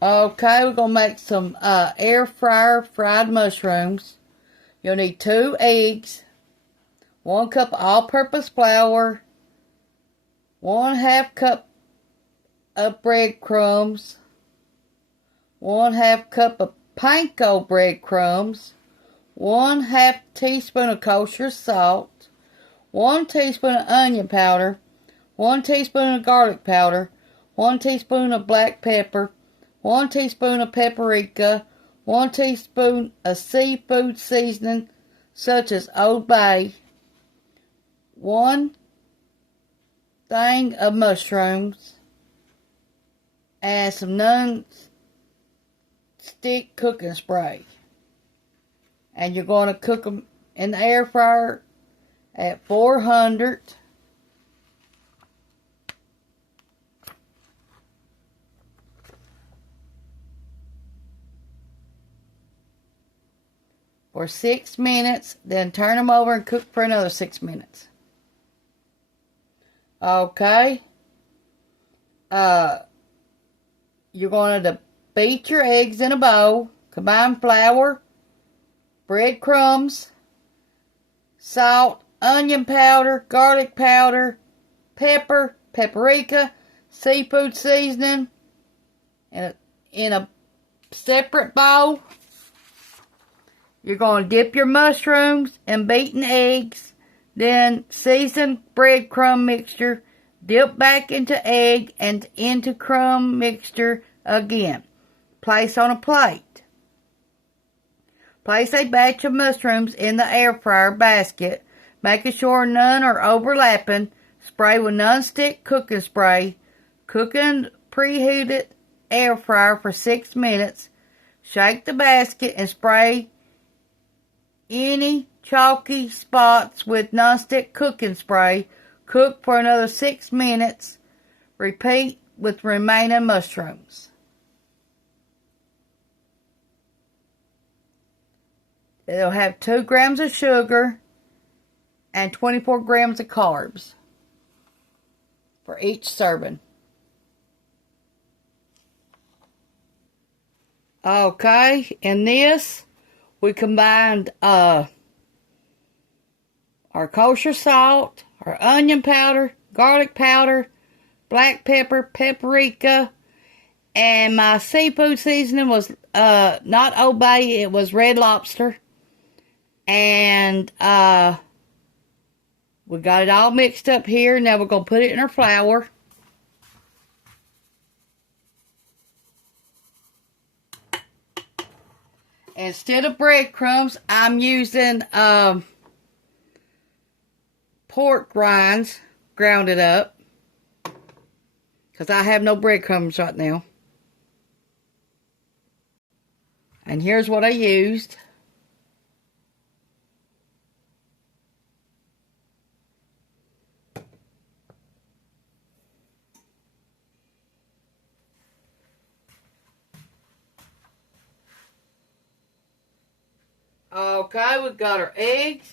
Okay, we're going to make some air fryer fried mushrooms. You'll need 2 eggs, 1 cup all-purpose flour, 1/2 cup of breadcrumbs, 1/2 cup of panko breadcrumbs, 1/2 teaspoon of kosher salt, 1 teaspoon of onion powder, 1 teaspoon of garlic powder, 1 teaspoon of black pepper, 1 teaspoon of paprika, 1 teaspoon of seafood seasoning such as Old Bay, 1 thing of mushrooms, and some non-stick cooking spray. And you're going to cook them in the air fryer at 400 for 6 minutes, then turn them over and cook for another 6 minutes. Okay. You're going to beat your eggs in a bowl. Combine flour, breadcrumbs, salt, onion powder, garlic powder, pepper, paprika, seafood seasoning in a separate bowl. You're going to dip your mushrooms in beaten eggs, then season breadcrumb mixture, dip back into egg and into crumb mixture again. Place on a plate. Place a batch of mushrooms in the air fryer basket, making sure none are overlapping. Spray with non-stick cooking spray. Cook in preheated air fryer for 6 minutes. Shake the basket and spray any chalky spots with non-stick cooking spray. Cook for another 6 minutes. Repeat with remaining mushrooms. It'll have 2 grams of sugar and 24 grams of carbs for each serving. Okay, in this, we combined our kosher salt, our onion powder, garlic powder, black pepper, paprika, and my seafood seasoning was not Old Bay, it was Red Lobster. And we got it all mixed up here. Now we're going to put it in our flour. Instead of breadcrumbs, I'm using pork rinds, grounded up, because I have no breadcrumbs right now. And here's what I used. Okay, we've got our eggs.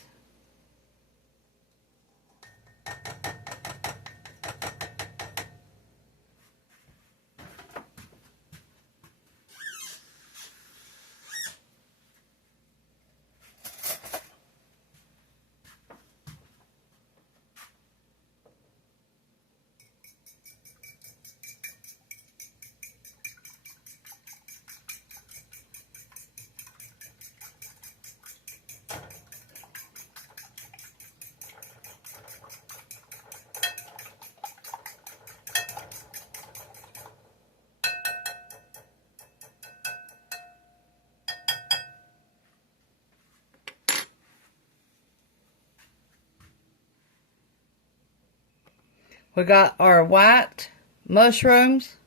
We got our white mushrooms.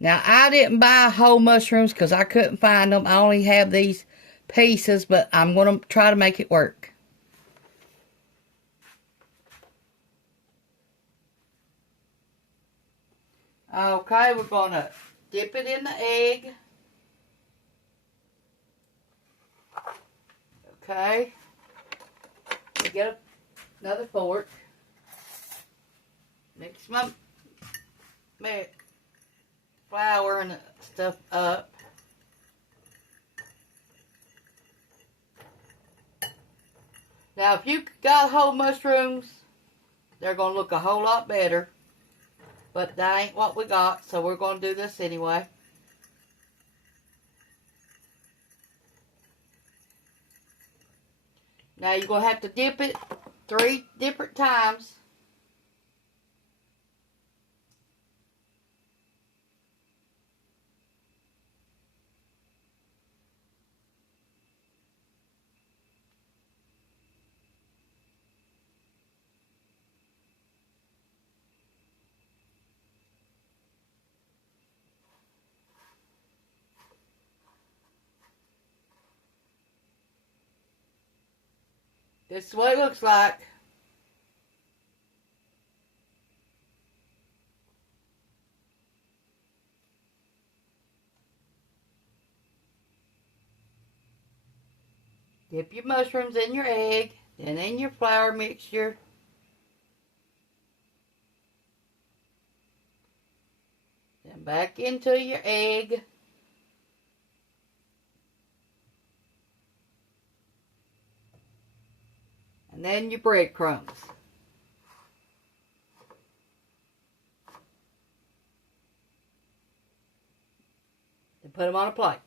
Now, I didn't buy whole mushrooms because I couldn't find them. I only have these pieces, but I'm going to try to make it work. Okay, we're going to dip it in the egg. Okay. Get another fork. Mix my flour and stuff up. Now, if you got whole mushrooms, they're going to look a whole lot better. But that ain't what we got, so we're going to do this anyway. Now, you're going to have to dip it 3 different times. This is what it looks like. Dip your mushrooms in your egg, then in your flour mixture. Then back into your egg. And then your breadcrumbs. Then put them on a plate.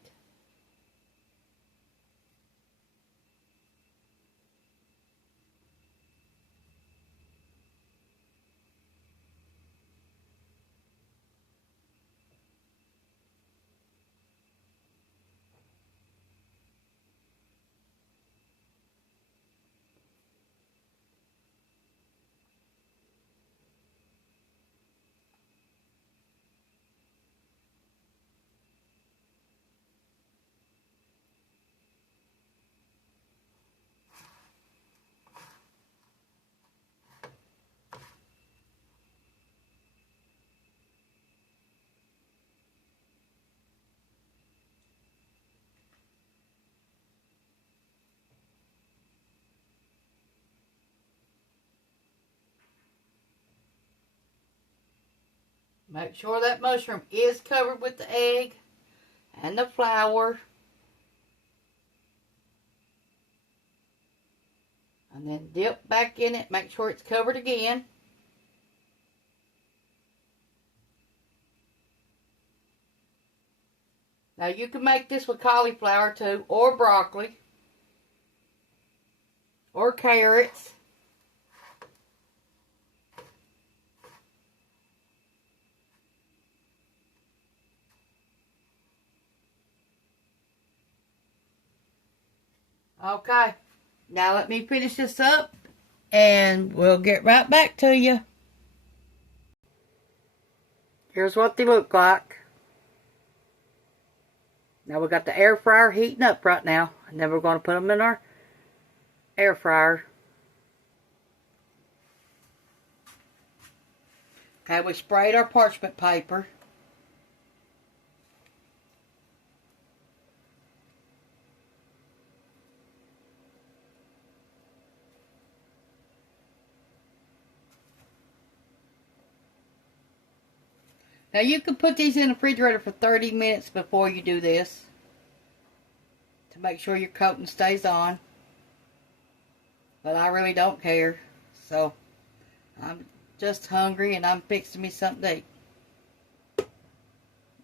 Make sure that mushroom is covered with the egg and the flour. And then dip back in it. Make sure it's covered again. Now you can make this with cauliflower too, or broccoli, or carrots. Okay, now let me finish this up and we'll get right back to you. Here's what they look like. Now we got the air fryer heating up right now, and then we're going to put them in our air fryer. Okay, we sprayed our parchment paper. Now you can put these in the refrigerator for 30 minutes before you do this, to make sure your coating stays on. But I really don't care. So I'm just hungry and I'm fixing me something to eat.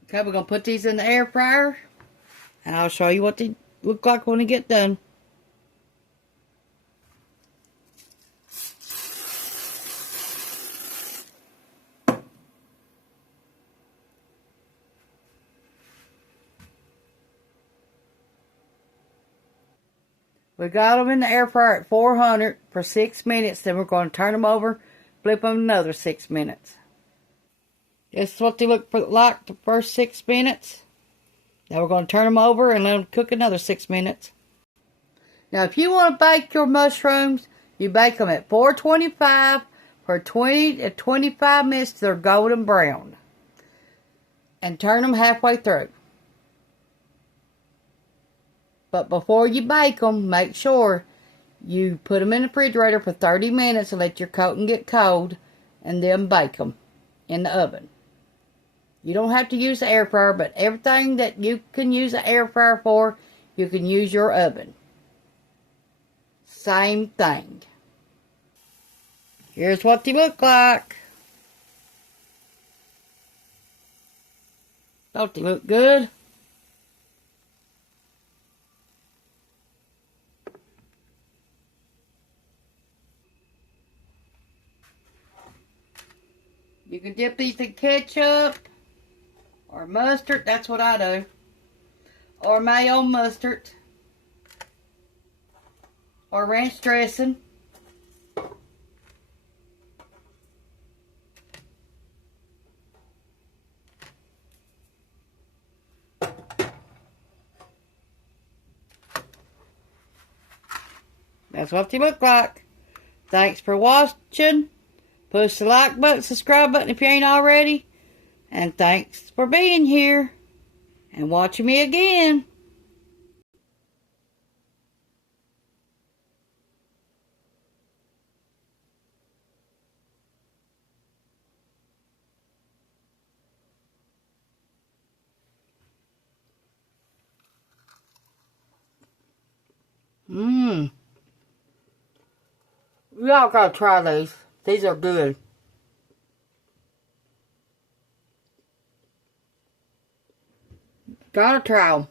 Okay, we're going to put these in the air fryer, and I'll show you what they look like when they get done. We got them in the air fryer at 400 for 6 minutes. Then we're going to turn them over, flip them another 6 minutes. This is what they look like the first 6 minutes. Now we're going to turn them over and let them cook another 6 minutes. Now if you want to bake your mushrooms, you bake them at 425 for 20 to 25 minutes till they're golden brown. And turn them halfway through. But before you bake them, make sure you put them in the refrigerator for 30 minutes and let your coating get cold, and then bake them in the oven. You don't have to use the air fryer, but everything that you can use the air fryer for, you can use your oven. Same thing. Here's what they look like. Don't they look good? You can dip these in ketchup or mustard. That's what I do. Or mayo mustard. Or ranch dressing. That's what they look like. Thanks for watching. Push the like button, subscribe button if you ain't already. And thanks for being here and watching me again. Y'all gotta try these. These are good. Gotta try them.